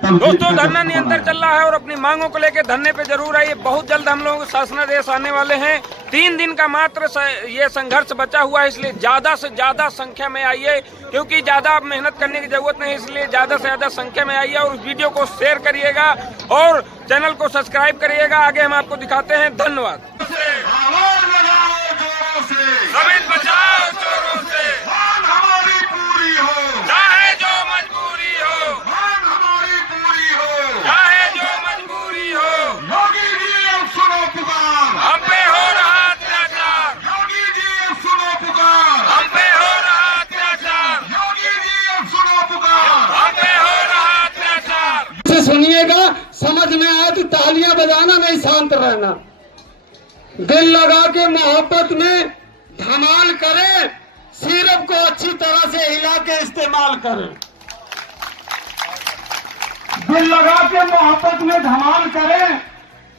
दोस्तों, धरना निरंतर चल रहा है और अपनी मांगों को लेकर धरने पे जरूर आइए। बहुत जल्द हम लोग शासनादेश आने वाले हैं। 3 दिन का मात्र ये संघर्ष बचा हुआ है, इसलिए ज्यादा से ज्यादा संख्या में आइए, क्योंकि ज्यादा मेहनत करने की जरूरत नहीं, इसलिए ज्यादा से ज्यादा संख्या में आइए और उस वीडियो को शेयर करिएगा और चैनल को सब्सक्राइब करिएगा। आगे हम आपको दिखाते हैं। धन्यवाद। सुनिएगा, समझ में आए तो तालियां बजाना, नहीं शांत रहना। दिल लगा के मोहब्बत में धमाल करें, सिरप को अच्छी तरह से हिला के इस्तेमाल करें। दिल लगा के मोहब्बत में धमाल करें,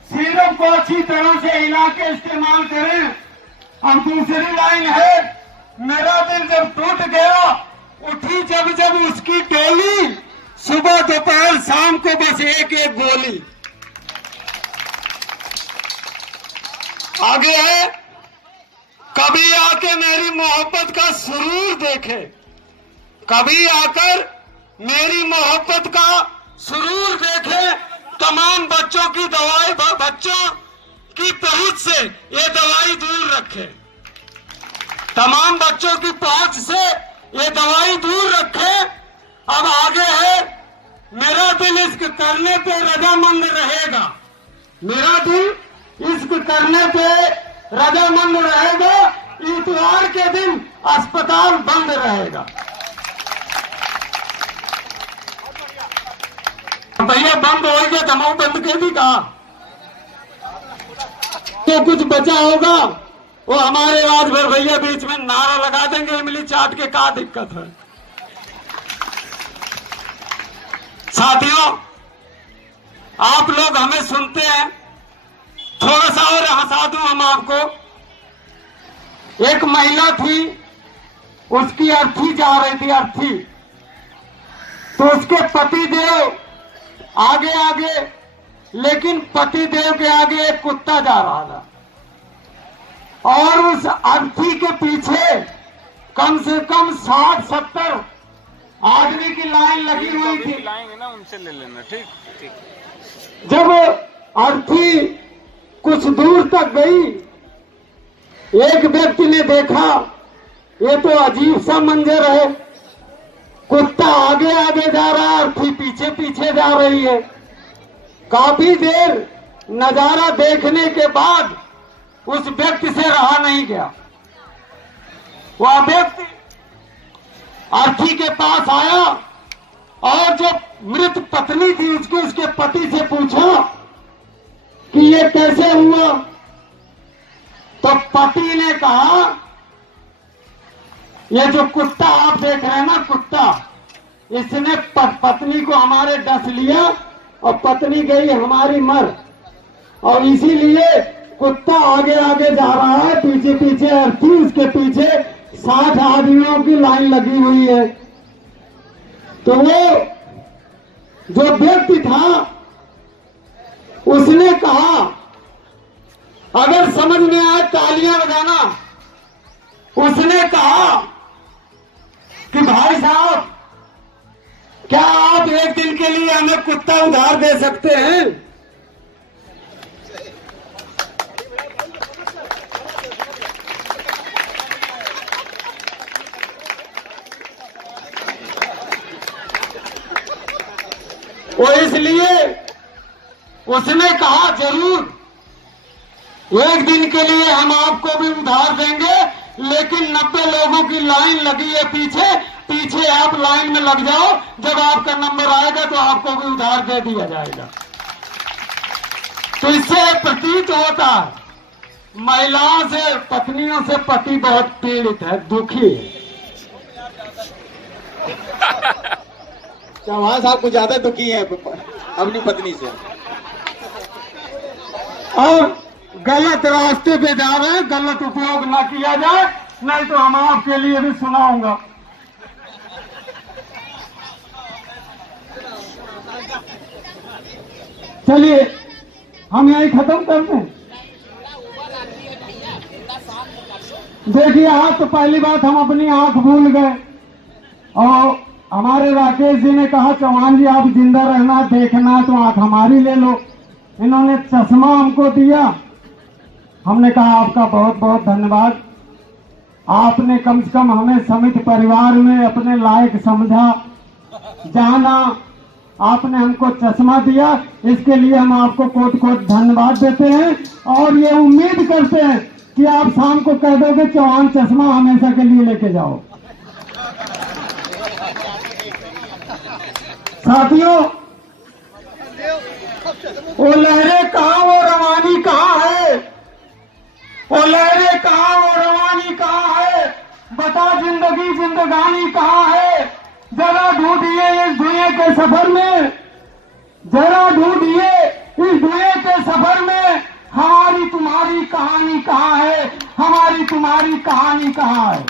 सिरप को अच्छी तरह से हिला के इस्तेमाल करें। अब दूसरी लाइन है, मेरा दिल जब टूट गया, उठी जब जब उसकी डोली, सुबह दोपहर शाम को बस एक एक गोली। आगे है, कभी आके मेरी मोहब्बत का सुरूर देखे, कभी आकर मेरी मोहब्बत का सुरूर देखे। तमाम बच्चों की दवाई, बच्चों की पहुंच से ये दवाई दूर रखे, तमाम बच्चों की पहुंच से ये दवाई दूर रखे। अब आगे है, मेरा दिल इश्क करने पे रजामंद रहेगा, मेरा दिल इश्क करने पे रजामंद रहेगा। इतवार के दिन अस्पताल बंद रहेगा। भैया बंद हो गया, दमाऊ बंद के भी कहा तो कुछ बचा होगा वो हमारे राजभर भैया बीच में नारा लगा देंगे, इमली चाट के क्या दिक्कत है। साथियों, आप लोग हमें सुनते हैं, थोड़ा सा और हंसा दूं हम आपको। एक महिला थी, उसकी अर्थी जा रही थी, अर्थी, तो उसके पतिदेव आगे आगे, लेकिन पतिदेव के आगे एक कुत्ता जा रहा था और उस अर्थी के पीछे कम से कम 60-70 आदमी की लाइन लगी हुई थी। लाइन है ना, उनसे ले लेना। ठीक। जब अर्थी कुछ दूर तक गई, एक व्यक्ति ने देखा ये तो अजीब सा मंजर है, कुत्ता आगे आगे जा रहा है, अर्थी पीछे पीछे जा रही है। काफी देर नजारा देखने के बाद उस व्यक्ति से रहा नहीं गया। वह व्यक्ति अर्थी के पास आया और जो मृत पत्नी थी उसके पति से पूछा कि ये कैसे हुआ। तो पति ने कहा, ये जो कुत्ता आप देख रहे हैं ना, कुत्ता, इसने पत्नी को हमारे डस लिया और पत्नी गई हमारी मर, और इसीलिए कुत्ता आगे आगे जा रहा है, पीछे पीछे अर्थी, उसके पीछे 60 आदमियों की लाइन लगी हुई है। तो वो जो व्यक्ति था उसने कहा, अगर समझ में आए तालियां बजाना। उसने कहा कि भाई साहब, क्या आप एक दिन के लिए हमें कुत्ता उधार दे सकते हैं? वो इसलिए उसने कहा, जरूर एक दिन के लिए हम आपको भी उधार देंगे, लेकिन 90 लोगों की लाइन लगी है पीछे, पीछे आप लाइन में लग जाओ, जब आपका नंबर आएगा तो आपको भी उधार दे दिया जाएगा। तो इससे प्रतीत होता है, महिलाओं से, पत्नियों से पति बहुत पीड़ित है, दुखी है। चौहान साहब कुछ ज्यादा दुखी है अपनी पत्नी से, और गलत रास्ते पे जा रहे हैं। गलत उपयोग ना किया जाए, नहीं तो हम आपके लिए भी सुनाऊंगा। चलिए हम यही खत्म करते हैं। देखिए आज तो पहली बात हम अपनी आंख भूल गए और हमारे राकेश जी ने कहा चौहान जी आप जिंदा रहना देखना तो आंख हमारी ले लो। इन्होंने चश्मा हमको दिया, हमने कहा आपका बहुत बहुत धन्यवाद। आपने कम से कम हमें समित परिवार में अपने लायक समझा, जाना, आपने हमको चश्मा दिया, इसके लिए हम आपको कोट कोट धन्यवाद देते हैं और ये उम्मीद करते हैं कि आप शाम को कह दोगे चौहान चश्मा हमेशा के लिए लेके जाओ। साथियों, वो लहरें कहाँ, वो रवानी कहाँ है? वो लहरें कहाँ, वो रवानी कहाँ है? बता जिंदगी जिंदगानी कहाँ है? जरा ढूंढिए इस धुएं के सफर में, जरा ढूंढिए इस धुएं के सफर में हमारी तुम्हारी कहानी कहाँ है? हमारी तुम्हारी कहानी कहाँ है?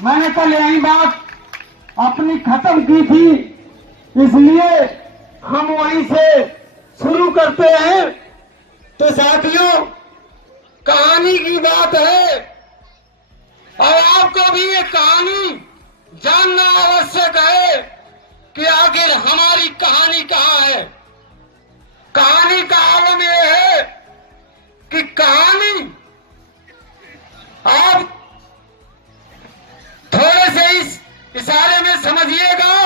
मैंने कल यही बात अपनी खत्म की थी, इसलिए हम वहीं से शुरू करते हैं। तो साथियों, कहानी की बात है और आपको भी ये कहानी जानना आवश्यक है कि आखिर हमारी कहानी कहाँ है। कहानी का आलम यह है कि कहानी आप थोड़े से इस इशारे में समझिएगा।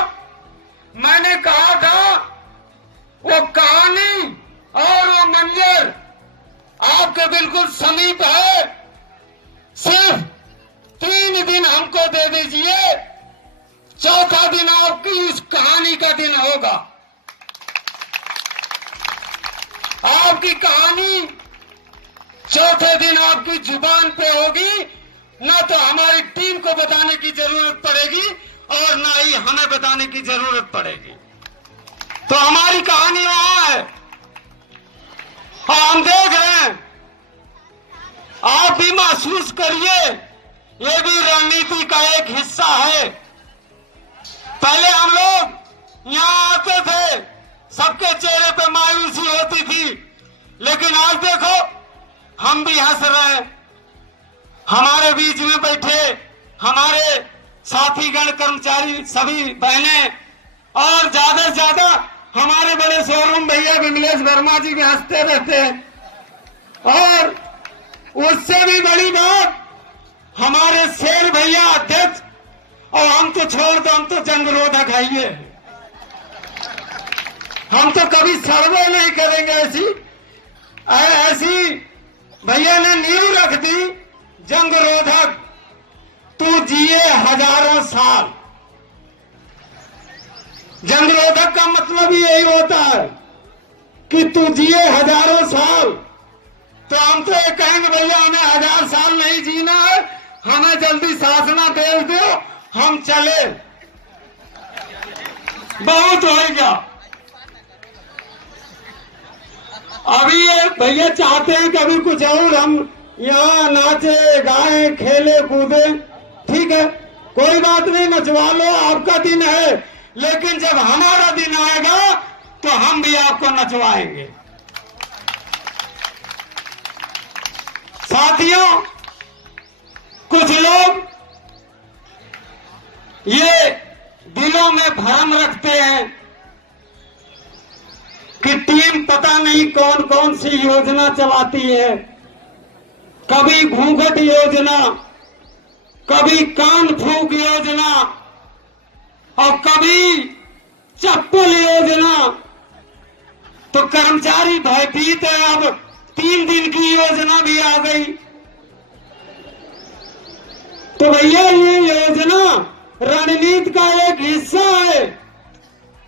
मैंने कहा था वो कहानी और वो मंजर आपके बिल्कुल समीप है। सिर्फ 3 दिन हमको दे दीजिए, चौथा दिन आपकी उस कहानी का दिन होगा। आपकी कहानी चौथे दिन आपकी जुबान पे होगी। ना तो हमारी टीम को बताने की जरूरत पड़ेगी और ना ही हमें बताने की जरूरत पड़ेगी। तो हमारी कहानी वहां है और हम देख रहे हैं, आप भी महसूस करिए, ये भी रणनीति का एक हिस्सा है। पहले हम लोग यहाँ आते थे, सबके चेहरे पे मायूसी होती थी, लेकिन आज देखो हम भी हंस रहे हैं। हमारे बीच में बैठे हमारे साथी गण कर्मचारी सभी बहनें और ज्यादा से ज्यादा हमारे बड़े शोरूम भैया विमलेश वर्मा जी भी हंसते रहते हैं। और उससे भी बड़ी बात हमारे शेर भैया अध्यक्ष, और हम तो छोड़ दो, हम तो जंगरोधक है, हम तो कभी सर्वे नहीं करेंगे। ऐसी भैया ने नींव रख दी, जंगरोधक। तू जिए हजारों साल। जंगरोधक का मतलब ही यही होता है कि तू जिए हजारों साल। तो हम तो ये कहेंगे भैया हमें 1000 साल नहीं जीना है, हमें जल्दी शासना दे दो, हम चले, बहुत हो गया। अभी ये भैया चाहते हैं कि अभी कुछ और हम यहाँ नाचे गाएं खेले कूदे, ठीक है, कोई बात नहीं, नचवा लो, आपका दिन है। लेकिन जब हमारा दिन आएगा तो हम भी आपको नचवाएंगे। साथियों, कुछ लोग ये दिलों में भ्रम रखते हैं कि टीम पता नहीं कौन कौन सी योजना चलाती है, कभी घूंघट योजना, कभी कान फूंक योजना और कभी चप्पल योजना। तो कर्मचारी भयभीत है, अब 3 दिन की योजना भी आ गई। तो भैया ये योजना रणनीति का एक हिस्सा है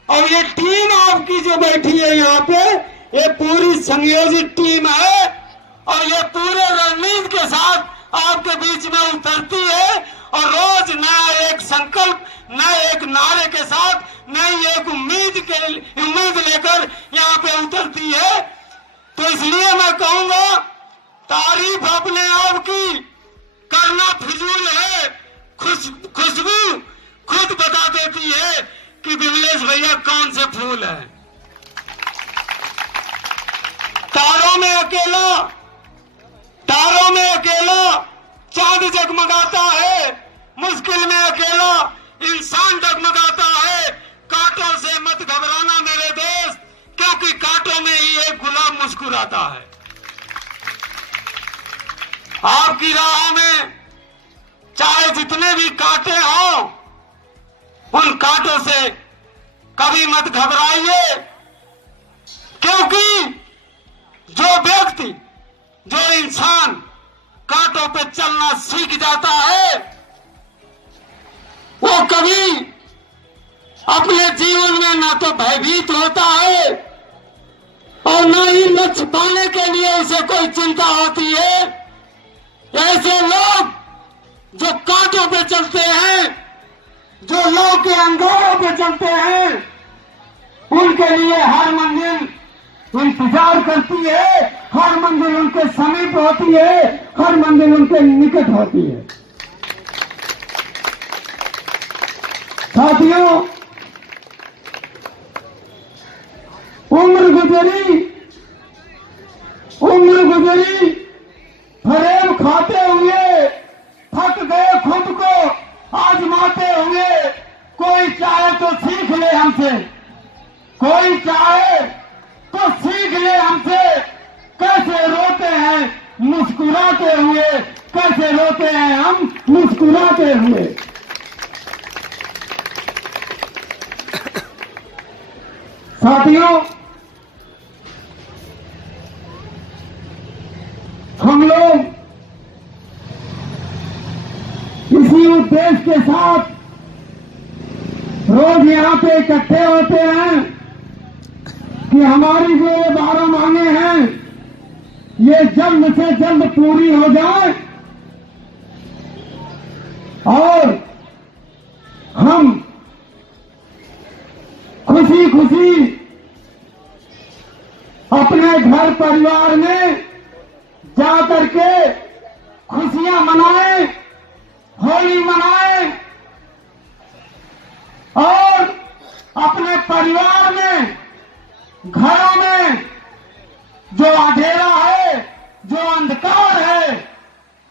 और ये टीम आपकी जो बैठी है यहाँ पे, ये पूरी संयोजित टीम है और ये पूरे रणनीति के साथ आपके बीच में उतरती है और रोज नया एक संकल्प, नए एक नारे के साथ, नई एक उम्मीद लेकर यहाँ पे उतरती है। तो इसलिए मैं कहूंगा, तारीफ अपने आप की करना फिजूल है, खुशबू खुद बता देती है कि विमलेश भैया कौन से फूल है। तारों में अकेला चांद जगमगाता है, मुश्किल में अकेला इंसान डगमगाता है। कांटों से मत घबराना मेरे दोस्त, क्योंकि कांटों में ही एक गुलाब मुस्कुराता है। आपकी राहों में चाहे जितने भी कांटे हों, उन कांटों से कभी मत घबराइए, क्योंकि जो व्यक्ति, जो इंसान कांटों पे चलना सीख जाता है, वो कभी अपने जीवन में ना तो भयभीत होता है और ना ही लक्ष्य पाने के लिए उसे कोई चिंता होती है। ऐसे लोग जो कांटों पे चलते हैं, जो लोग के अंगारों पे चलते हैं, उनके लिए हर मंजिल इंतजार करती है, हर मंजिल उनके समीप होती है, हर मंजिल उनके निकट होती है। साथियों, उम्र गुजरी फरेब खाते हुए, थक गए खुद को आजमाते हुए। कोई चाहे तो सीख ले हमसे, कोई चाहे तो सीख ले हमसे, कैसे रोते हैं मुस्कुराते हुए, कैसे रोते हैं हम मुस्कुराते हुए। साथियों, हम लोग इसी उद्देश्य के साथ रोज यहाँ पे इकट्ठे होते हैं कि हमारी जो ये 12 मांगे हैं, ये जल्द से जल्द पूरी हो जाए और हम खुशी खुशी अपने घर परिवार में जा करके खुशियां मनाएं, होली मनाएं और अपने परिवार में, घरों में जो अंधेरा है, जो अंधकार है,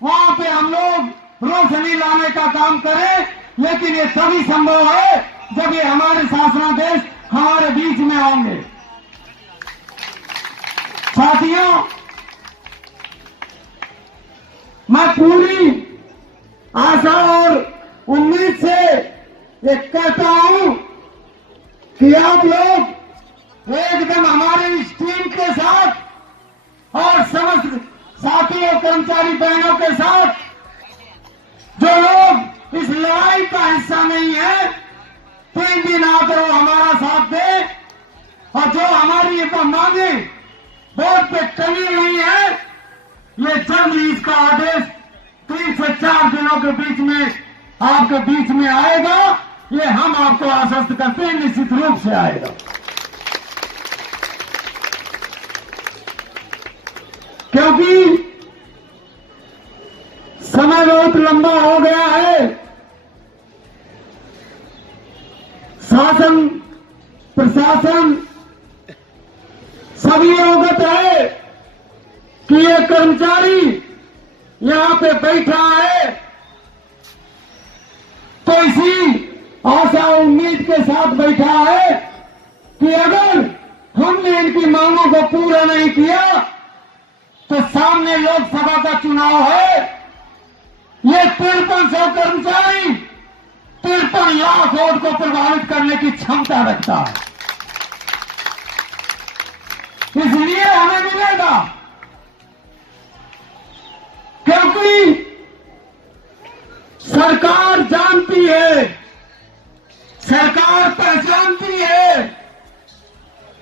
वहां पे हम लोग रोशनी लाने का काम करें। लेकिन ये तभी संभव है जब ये हमारे शासनाधीश हमारे बीच में होंगे। साथियों, मैं पूरी आशा और उम्मीद से ये कहता हूं कि आप लोग एकदम हमारे इस टीम के साथ और समस्त साथी और कर्मचारी बहनों के साथ, जो लोग इस लड़ाई का हिस्सा नहीं है, 3 दिन आकर वो हमारा साथ दे और जो हमारी ये मांगे बोर्ड पे टंगी हुई है, ये जल्द ही इसका आदेश 3 से 4 दिनों के बीच में आपके बीच में आएगा। ये हम आपको आश्वस्त करते हैं, निश्चित रूप से आएगा। क्योंकि समय बहुत लंबा हो गया है। शासन प्रशासन सभी अवगत है कि ये कर्मचारी यहां पे बैठा है, तो इसी आशा उम्मीद के साथ बैठा है कि अगर हमने इनकी मांगों को पूरा नहीं किया तो सामने लोकसभा का चुनाव है। ये 5300 कर्मचारी 53 लाख वोट को प्रभावित करने की क्षमता रखता है, इसलिए हमें मिलेगा। क्योंकि सरकार जानती है, सरकार पहचानती है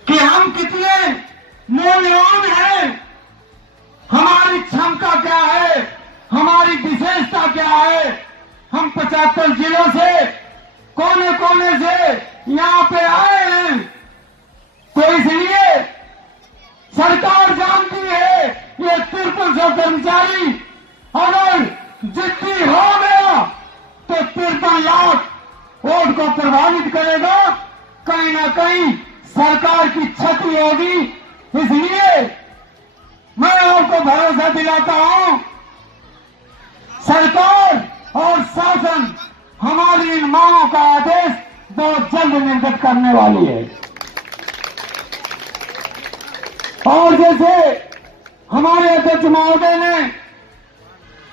कि हम कितने मूल्यवान हैं, हमारी क्षमता क्या है, हमारी विशेषता क्या है। हम 75 जिलों से, कोने कोने से यहाँ पे आए हैं, तो इसलिए सरकार जानती है ये 5300 कर्मचारी अगर जिद्दी हो गया तो 53 लाख वोट को प्रभावित करेगा, कहीं ना कहीं सरकार की क्षति होगी। इसलिए मैं आपको भरोसा दिलाता हूं, सरकार और शासन हमारी इन मांगों का आदेश बहुत जल्द निर्गत करने वाली है। और जैसे हमारे अध्यक्ष महोदय ने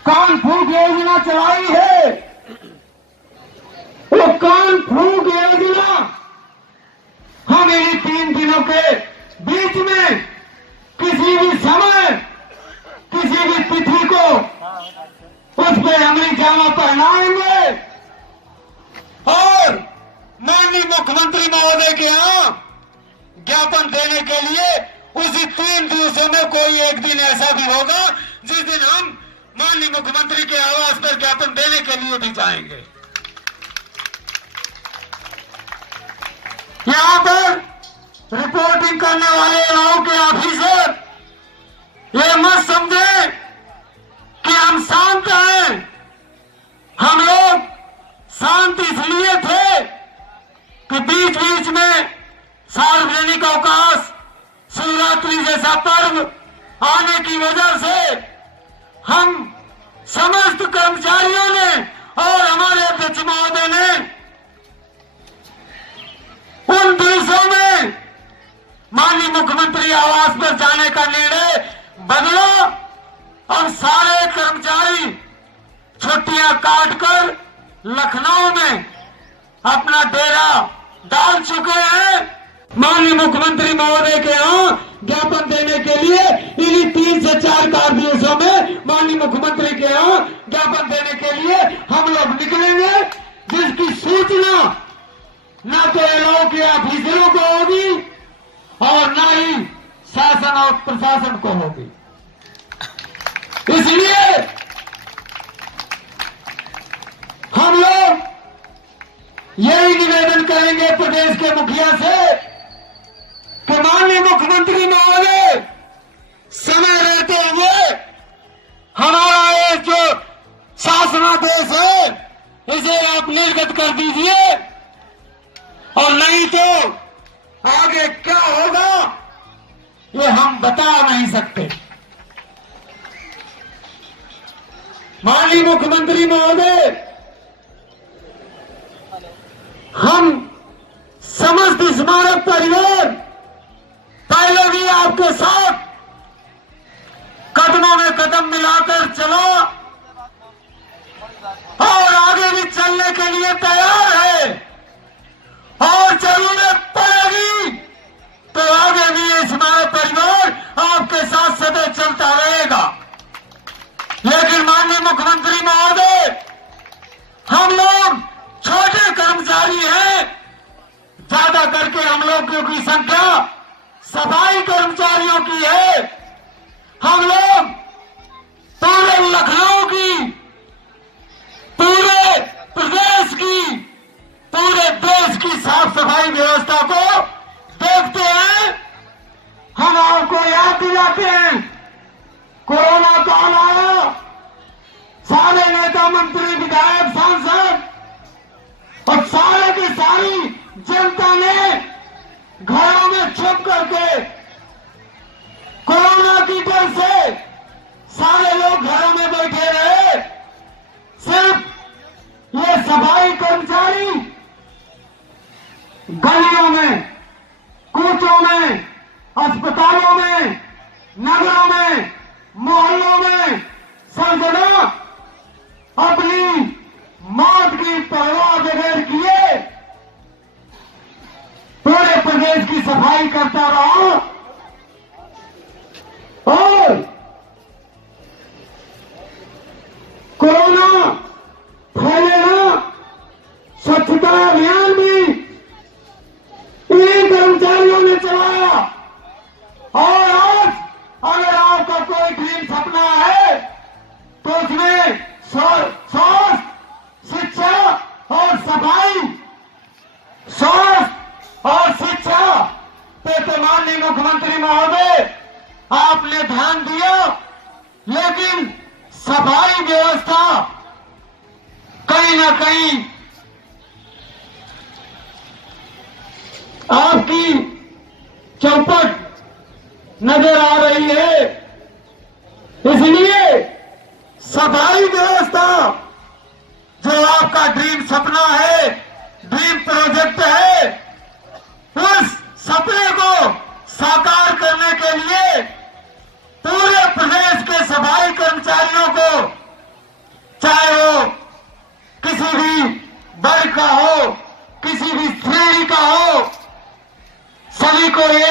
कान फूंक योजना चलाई है, वो कान फूंक योजना हम इन 3 दिनों के बीच में किसी भी समय, किसी भी तिथि को उस पर अमली जामा पहनाएंगे और माननीय मुख्यमंत्री महोदय के यहां ज्ञापन देने के लिए उसी 3 दिवसों में कोई एक दिन ऐसा भी होगा जिस दिन हम माननीय मुख्यमंत्री के आवास पर ज्ञापन देने के लिए भी जाएंगे। यहां पर रिपोर्टिंग करने वाले लोगों के ऑफिसर ये मत समझे कि हम शांत हैं। हम लोग शांत इसलिए थे कि बीच बीच में सार्वजनिक अवकाश, शिवरात्रि जैसा पर्व आने की वजह से हम समस्त कर्मचारियों ने और हमारे अध्यक्ष महोदय ने उन दिवसों में माननीय मुख्यमंत्री आवास पर जाने का निर्णय बदला। अब सारे कर्मचारी छुट्टियां काटकर लखनऊ में अपना डेरा डाल चुके हैं। माननीय मुख्यमंत्री महोदय के यहाँ ज्ञापन देने के लिए इन्हीं 3 से 4 कार्य दिवसों में माननीय मुख्यमंत्री के यहाँ ज्ञापन देने के लिए हम लोग निकलेंगे, जिसकी सूचना न तो एलओ के ऑफिसरों को होगी और न ही शासन और प्रशासन को होगी। इसलिए हम लोग यही निवेदन करेंगे प्रदेश के मुखिया से कि माननीय मुख्यमंत्री महोदय समय रहते हुए हमारा ये जो शासनादेश है इसे आप निर्गत कर दीजिए, और नहीं तो आगे क्या होगा ये हम बता नहीं सकते। माननीय मुख्यमंत्री महोदय, हम समस्त स्मारक परिवार पहले भी आपके साथ कदमों में कदम मिलाकर चला और आगे भी चलने के लिए तैयार है, और जरूरत पड़ेगी तो आगे भी ये स्मारक परिवार आपके साथ सदैव चलता रहेगा। लेकिन माननीय मुख्यमंत्री महोदय, हम लोग छोटे कर्मचारी हैं, ज्यादा करके हम लोगों की संख्या सफाई कर्मचारियों की है। हम लोग पूरे लखनऊ की, पूरे प्रदेश की, पूरे देश की साफ सफाई व्यवस्था को देखते हैं। हम आपको याद दिलाते हैं, कोरोना काल आया, सारे नेता मंत्री विधायक सांसद और सारे की सारी जनता ने घरों में छुप करके कोरोना की डर से सारे लोग घरों में बैठे रहे। सिर्फ ये सफाई कर्मचारी गलियों में, कूचों में, अस्पतालों में, नगरों में, मोहल्लों में सब जगह अपनी मौत की परवाह बगैर किए पूरे प्रदेश की सफाई करता रहा। और कोरोना फैलेगा, स्वच्छता अभियान भी इन्हीं कर्मचारियों ने चलाया। और आज अगर आपका कोई ड्रीम सपना है तो उसमें स्वास्थ्य, शिक्षा और सफाई, स्वास्थ्य और शिक्षा पे तो माननीय मुख्यमंत्री महोदय आपने ध्यान दिया, लेकिन सफाई व्यवस्था कहीं ना कहीं आपकी चौपट नजर आ रही है।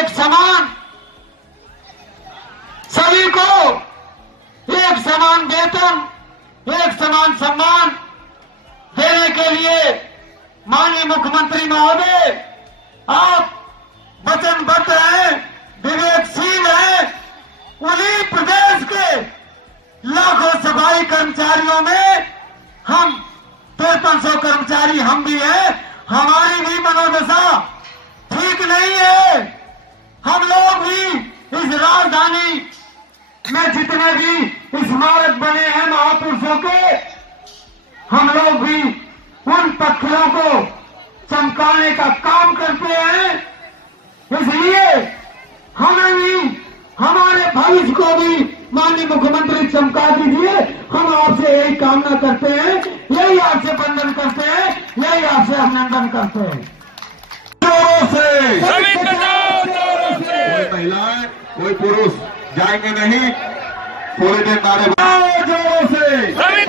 एक समान, सभी को एक समान वेतन, एक समान सम्मान देने के लिए माननीय मुख्यमंत्री महोदय आप वचनबद्ध हैं, विवेकशील हैं। उन्हीं प्रदेश के लाखों सफाई कर्मचारियों में हम 5300 कर्मचारी हम भी हैं, हमारी भी मनोदशा ठीक नहीं है। हम लोग भी इस राजधानी में जितने भी स्मारक बने हैं महापुरुषों के, हम लोग भी उन पत्थरों को चमकाने का काम करते हैं। इसलिए हमें भी हमारे भविष्य को भी माननीय मुख्यमंत्री चमका दीजिए। हम आपसे यही कामना करते हैं, यही आपसे वंदन करते हैं, यही आपसे अभिनंदन करते हैं। जोरों से सभी को जोरों से। कोई महिलाएं कोई पुरुष जाएंगे नहीं, थोड़ी देर नारे जोरों से सभी